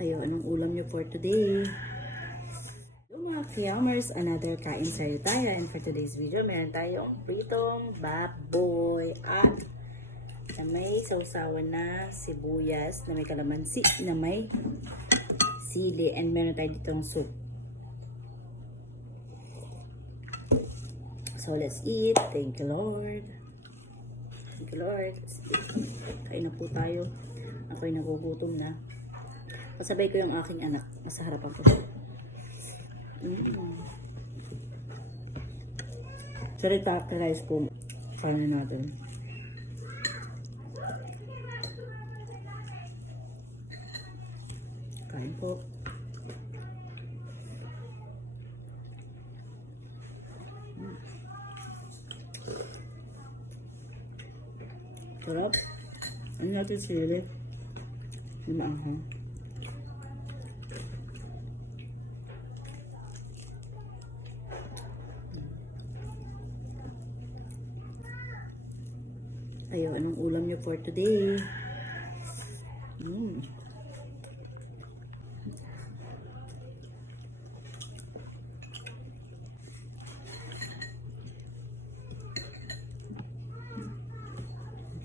Ayo, anong ulam nyo for today? So mga kiyamers, another kain sa'yo tayo. And for today's video, meron tayong pritong baboy at na may sausawan na sibuyas, na may kalamansi, na may sili, and meron tayo ditong soup. So let's eat. Thank you, Lord. Thank you, Lord. Let's eat. Kain na po tayo. Ako'y nagugutom na. Kasabay ko yung aking anak. Nasa harapan ko. Sorry, characterize ko. Paano natin? Kain po. Sarap. Ano natin sili? Hindi maanghang. Ayo, anong ulam nyo for today?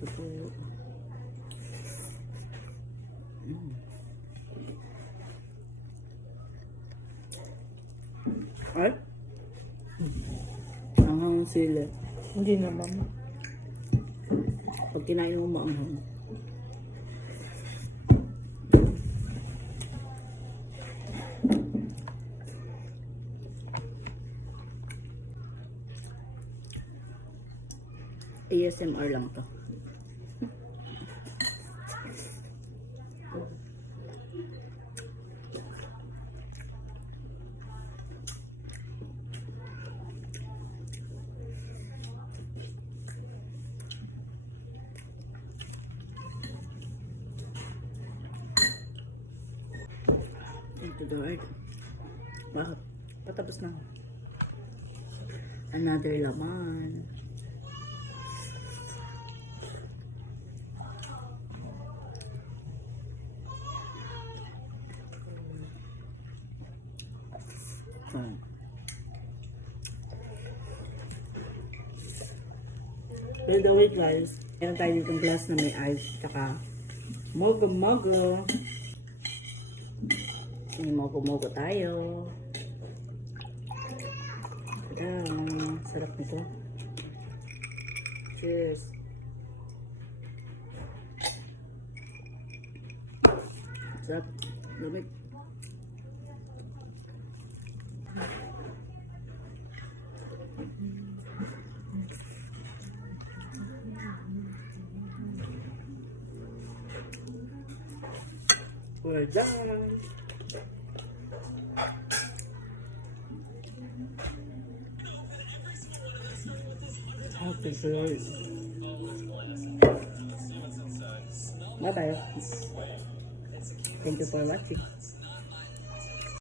Ito po. Ay? Ang sila. Hindi naman. Pag kinain mo maanghang. ASMR lang to. Thank you, Lord. Bakit? Patapos na. Another laman. By the way guys, meron tayo ditong glass na may ice, tsaka mogo-mogo. May mogo-mogo tayo. Sarap nito. Cheers. Sarap. Lamig. We're done. Happy choice. Bye bye. Thank you for watching.